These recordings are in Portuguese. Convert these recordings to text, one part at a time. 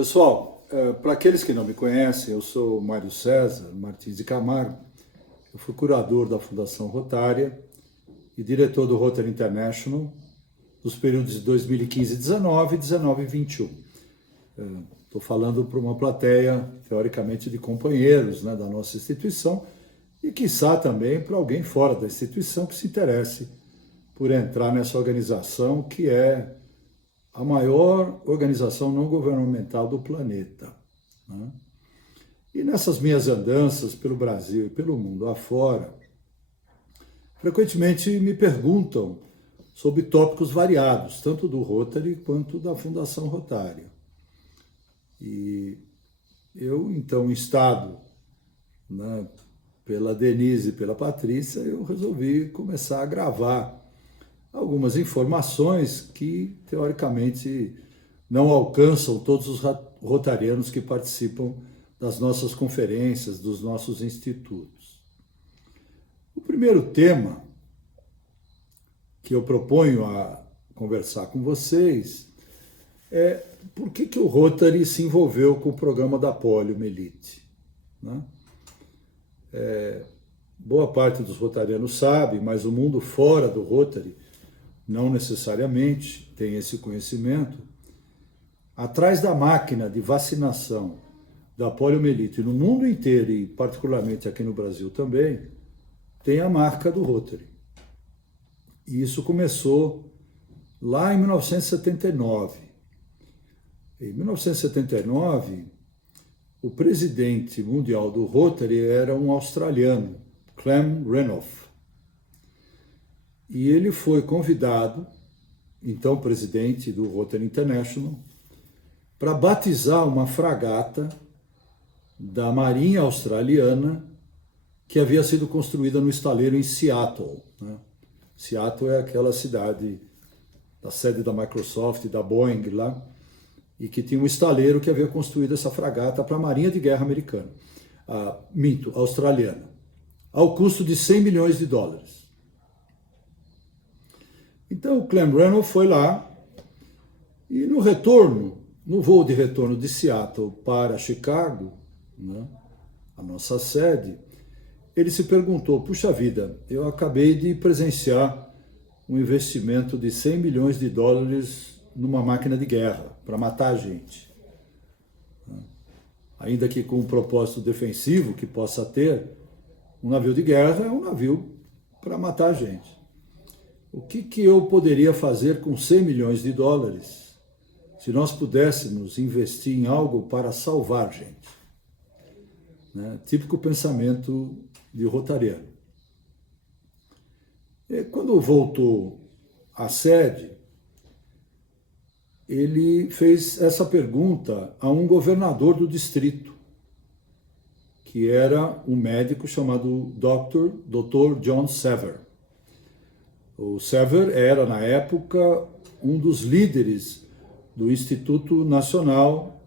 Pessoal, para aqueles que não me conhecem, eu sou Mário César Martins de Camargo, eu fui curador da Fundação Rotária e diretor do Rotary International nos períodos de 2015-19 e 19-21. Estou falando para uma plateia, teoricamente, de companheiros, né, da nossa instituição e, quiçá, também para alguém fora da instituição que se interesse por entrar nessa organização que é a maior organização não governamental do planeta, né? E nessas minhas andanças pelo Brasil e pelo mundo afora, frequentemente me perguntam sobre tópicos variados, tanto do Rotary quanto da Fundação Rotária. E eu, então, instado, né, pela Denise e pela Patrícia, eu resolvi começar a gravar algumas informações que, teoricamente, não alcançam todos os rotarianos que participam das nossas conferências, dos nossos institutos. O primeiro tema que eu proponho a conversar com vocês é por que o Rotary se envolveu com o programa da poliomielite, né? Boa parte dos rotarianos sabe, mas o mundo fora do Rotary não necessariamente tem esse conhecimento. Atrás da máquina de vacinação da poliomielite no mundo inteiro e particularmente aqui no Brasil também, tem a marca do Rotary. E isso começou lá em 1979. Em 1979, o presidente mundial do Rotary era um australiano, Clem Renouf. E ele foi convidado, então presidente do Rotary International, para batizar uma fragata da Marinha Australiana que havia sido construída no estaleiro em Seattle, né? Seattle é aquela cidade da sede da Microsoft, da Boeing lá, e que tinha um estaleiro que havia construído essa fragata para a Marinha de Guerra americana, australiana, ao custo de 100 milhões de dólares. Então o Clem Renouf foi lá e no voo de retorno de Seattle para Chicago, né, a nossa sede, ele se perguntou, puxa vida, eu acabei de presenciar um investimento de 100 milhões de dólares numa máquina de guerra para matar a gente. Ainda que com um propósito defensivo que possa ter, um navio de guerra é um navio para matar a gente. O que eu poderia fazer com 100 milhões de dólares se nós pudéssemos investir em algo para salvar gente? Né? Típico pensamento de rotariano. E quando voltou à sede, ele fez essa pergunta a um governador do distrito, que era um médico chamado Dr. John Sever. O Sever era, na época, um dos líderes do Instituto Nacional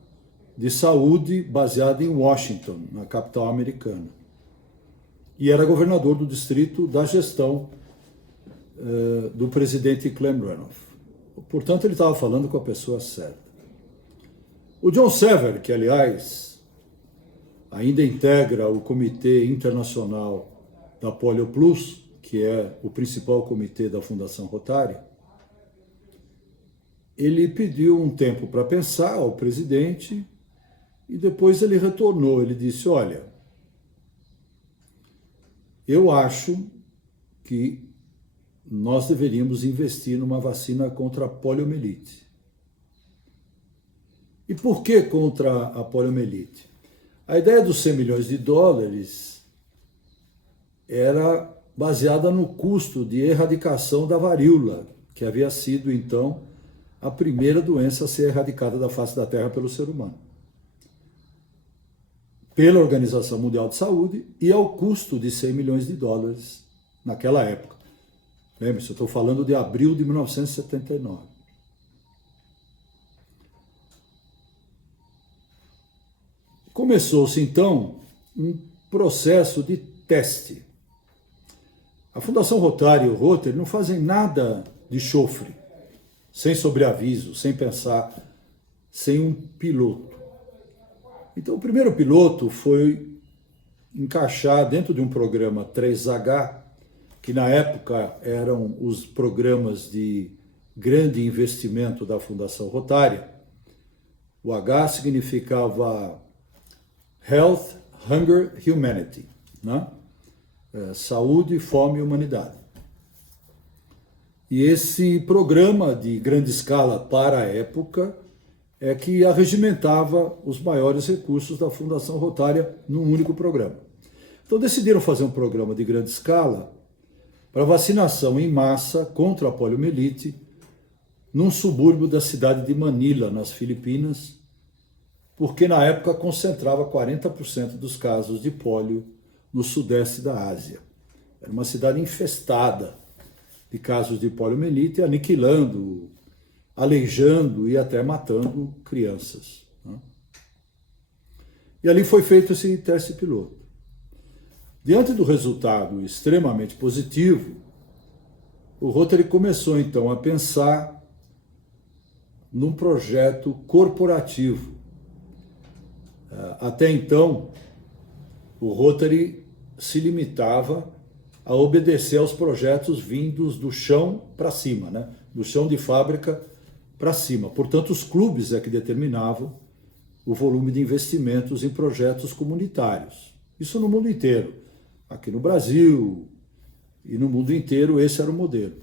de Saúde, baseado em Washington, na capital americana. E era governador do distrito da gestão do presidente Clem Renouf. Portanto, ele estava falando com a pessoa certa. O John Sever, que, aliás, ainda integra o Comitê Internacional da Polio Plus, que é o principal comitê da Fundação Rotária, ele pediu um tempo para pensar ao presidente e depois ele retornou. Ele disse, olha, eu acho que nós deveríamos investir numa vacina contra a poliomielite. E por que contra a poliomielite? A ideia dos 100 milhões de dólares era baseada no custo de erradicação da varíola, que havia sido, então, a primeira doença a ser erradicada da face da Terra pelo ser humano, pela Organização Mundial de Saúde, e ao custo de 100 milhões de dólares naquela época. Lembre-se, eu estou falando de abril de 1979. Começou-se, então, um processo de teste. A Fundação Rotária e o Rotary não fazem nada de chofre, sem sobreaviso, sem pensar, sem um piloto. Então, o primeiro piloto foi encaixar dentro de um programa 3H, que na época eram os programas de grande investimento da Fundação Rotária. O H significava Health, Hunger, Humanity, né? Saúde, fome e humanidade. E esse programa de grande escala para a época é que arregimentava os maiores recursos da Fundação Rotária num único programa. Então decidiram fazer um programa de grande escala para vacinação em massa contra a poliomielite num subúrbio da cidade de Manila, nas Filipinas, porque na época concentrava 40% dos casos de pólio no sudeste da Ásia. Era uma cidade infestada de casos de poliomielite, aniquilando, aleijando e até matando crianças, né? E ali foi feito esse teste piloto. Diante do resultado extremamente positivo, o Rotary começou então a pensar num projeto corporativo. Até então, o Rotary se limitava a obedecer aos projetos vindos do chão para cima, né? Do chão de fábrica para cima. Portanto, os clubes é que determinavam o volume de investimentos em projetos comunitários. Isso no mundo inteiro. Aqui no Brasil e no mundo inteiro, esse era o modelo.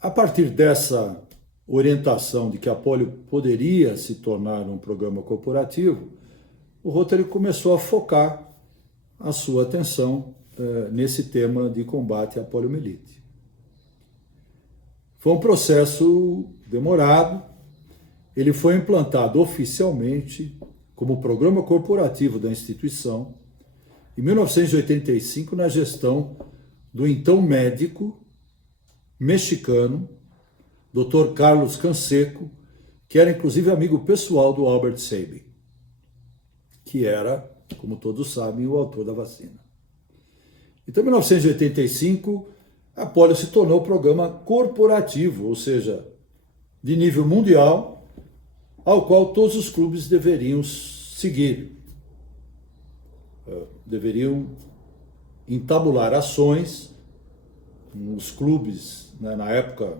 A partir dessa orientação de que a polio poderia se tornar um programa corporativo, o Rotary começou a focar a sua atenção nesse tema de combate à poliomielite. Foi um processo demorado, ele foi implantado oficialmente como programa corporativo da instituição em 1985, na gestão do então médico mexicano, Dr. Carlos Canseco, que era inclusive amigo pessoal do Albert Sabin, que era, como todos sabem, o autor da vacina. Então, em 1985, a polio se tornou programa corporativo, ou seja, de nível mundial, ao qual todos os clubes deveriam seguir. Deveriam entabular ações. Os clubes, né, na época,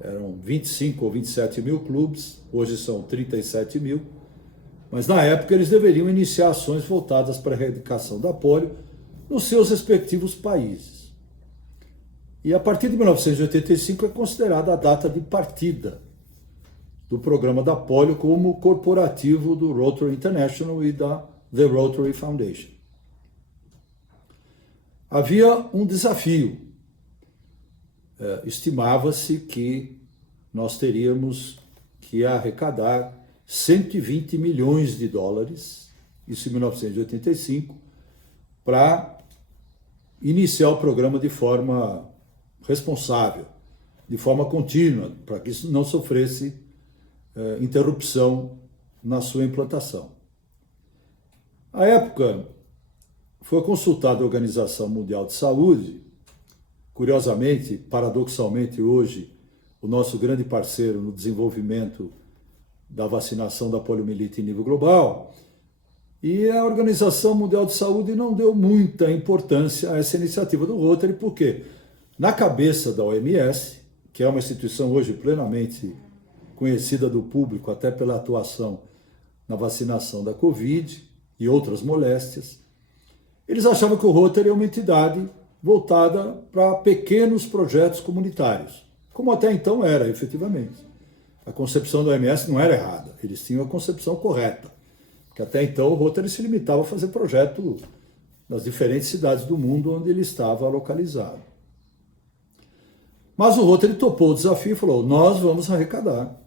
eram 25 ou 27 mil clubes, hoje são 37 mil, mas na época eles deveriam iniciar ações voltadas para a erradicação da polio nos seus respectivos países. E a partir de 1985 é considerada a data de partida do programa da polio como corporativo do Rotary International e da The Rotary Foundation. Havia um desafio. Estimava-se que nós teríamos que arrecadar 120 milhões de dólares, isso em 1985, para iniciar o programa de forma responsável, de forma contínua, para que isso não sofresse interrupção na sua implantação. À época, foi consultada a Organização Mundial de Saúde. Curiosamente, paradoxalmente, hoje, o nosso grande parceiro no desenvolvimento da vacinação da poliomielite em nível global, e a Organização Mundial de Saúde não deu muita importância a essa iniciativa do Rotary, porque na cabeça da OMS, que é uma instituição hoje plenamente conhecida do público, até pela atuação na vacinação da Covid e outras moléstias, eles achavam que o Rotary é uma entidade voltada para pequenos projetos comunitários, como até então era, efetivamente. A concepção da OMS não era errada, eles tinham a concepção correta, porque até então o Rotary se limitava a fazer projeto nas diferentes cidades do mundo onde ele estava localizado. Mas o Rotary topou o desafio e falou: nós vamos arrecadar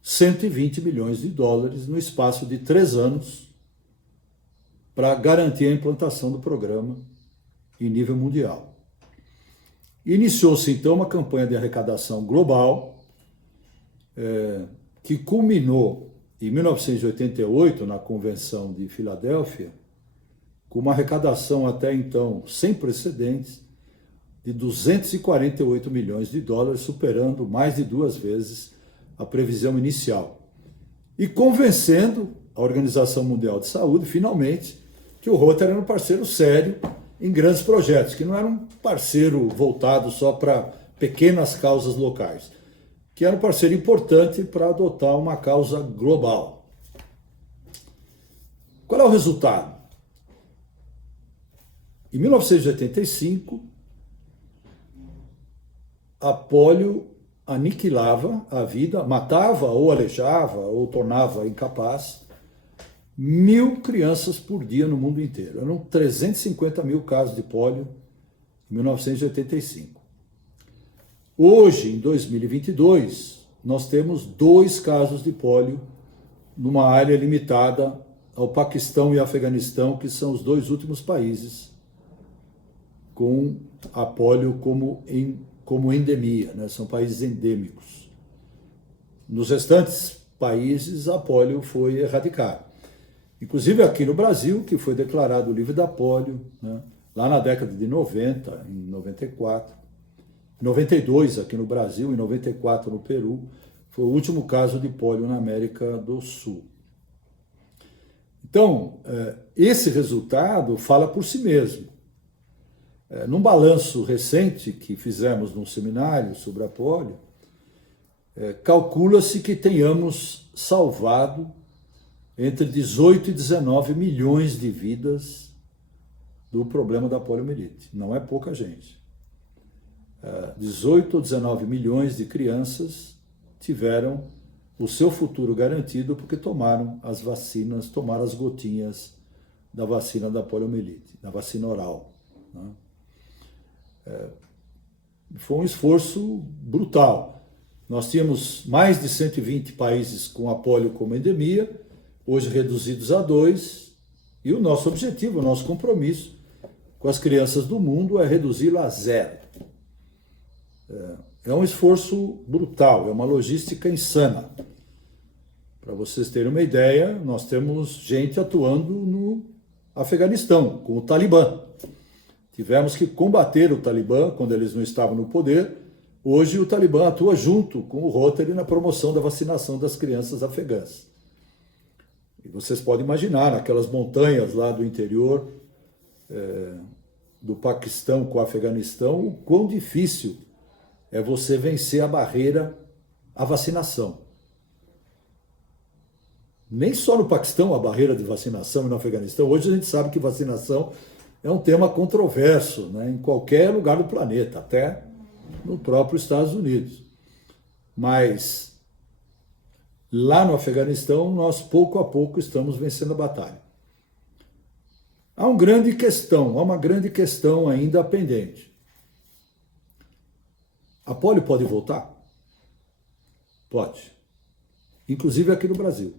120 milhões de dólares no espaço de 3 anos para garantir a implantação do programa em nível mundial. Iniciou-se, então, uma campanha de arrecadação global que culminou em 1988, na Convenção de Filadélfia, com uma arrecadação até então sem precedentes de 248 milhões de dólares, superando mais de 2 vezes a previsão inicial. e convencendo a Organização Mundial de Saúde, finalmente, que o Rotary era um parceiro sério em grandes projetos, que não era um parceiro voltado só para pequenas causas locais, que era um parceiro importante para adotar uma causa global. Qual é o resultado? Em 1985, a polio aniquilava a vida, matava ou aleijava ou tornava incapaz 1.000 crianças por dia no mundo inteiro. Eram 350 mil casos de polio em 1985. Hoje, em 2022, nós temos 2 casos de polio numa área limitada ao Paquistão e Afeganistão, que são os 2 últimos países com a polio como endemia, né? São países endêmicos. Nos restantes países, a polio foi erradicada. Inclusive aqui no Brasil, que foi declarado livre da polio, né? Lá na década de 90, em 94, em 92 aqui no Brasil, em 94 no Peru, foi o último caso de polio na América do Sul. Então, esse resultado fala por si mesmo. Num balanço recente que fizemos num seminário sobre a polio, calcula-se que tenhamos salvado entre 18 e 19 milhões de vidas do problema da poliomielite. Não é pouca gente. 18 ou 19 milhões de crianças tiveram o seu futuro garantido porque tomaram as vacinas, tomaram as gotinhas da vacina da poliomielite, da vacina oral, né? Foi um esforço brutal. Nós tínhamos mais de 120 países com a polio como endemia, hoje reduzidos a 2, e o nosso objetivo, o nosso compromisso com as crianças do mundo é reduzi-la a 0. É um esforço brutal, é uma logística insana. Para vocês terem uma ideia, nós temos gente atuando no Afeganistão, com o Talibã. Tivemos que combater o Talibã quando eles não estavam no poder. Hoje o Talibã atua junto com o Rotary na promoção da vacinação das crianças afegãs. E vocês podem imaginar, naquelas montanhas lá do interior do Paquistão com o Afeganistão, o quão difícil é você vencer a barreira à vacinação. Nem só no Paquistão a barreira de vacinação e no Afeganistão. Hoje a gente sabe que vacinação é um tema controverso, né, em qualquer lugar do planeta, até no próprio Estados Unidos. Mas lá no Afeganistão, nós pouco a pouco estamos vencendo a batalha. Há uma grande questão ainda pendente. A polio pode voltar? Pode. Inclusive aqui no Brasil.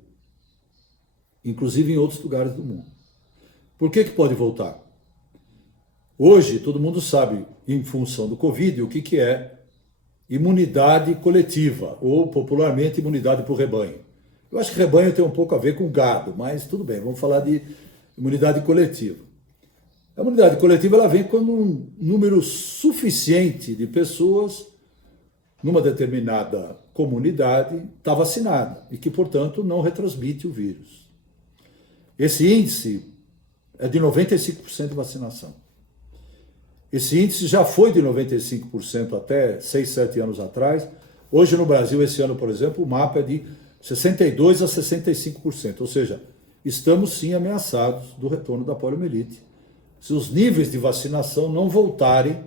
Inclusive em outros lugares do mundo. Por que pode voltar? Hoje, todo mundo sabe, em função do Covid, o que é imunidade coletiva, ou popularmente imunidade por rebanho. Eu acho que rebanho tem um pouco a ver com gado, mas tudo bem, vamos falar de imunidade coletiva. A imunidade coletiva ela vem quando um número suficiente de pessoas numa determinada comunidade está vacinada e que, portanto, não retransmite o vírus. Esse índice é de 95% de vacinação. Esse índice já foi de 95% até 6, 7 anos atrás. Hoje no Brasil, esse ano, por exemplo, o mapa é de 62% a 65%. Ou seja, estamos sim ameaçados do retorno da poliomielite, se os níveis de vacinação não voltarem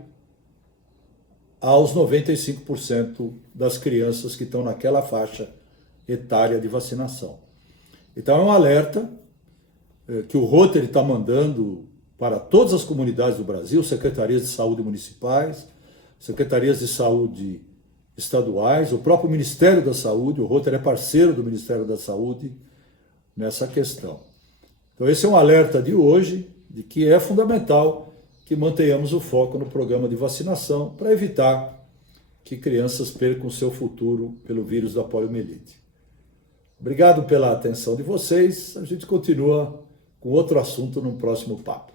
aos 95% das crianças que estão naquela faixa etária de vacinação. Então é um alerta que o Rotary está mandando para todas as comunidades do Brasil, secretarias de saúde municipais, secretarias de saúde estaduais, o próprio Ministério da Saúde. O Rotary é parceiro do Ministério da Saúde nessa questão. Então esse é um alerta de hoje, de que é fundamental que mantenhamos o foco no programa de vacinação para evitar que crianças percam seu futuro pelo vírus da poliomielite. Obrigado pela atenção de vocês. A gente continua com outro assunto no próximo papo.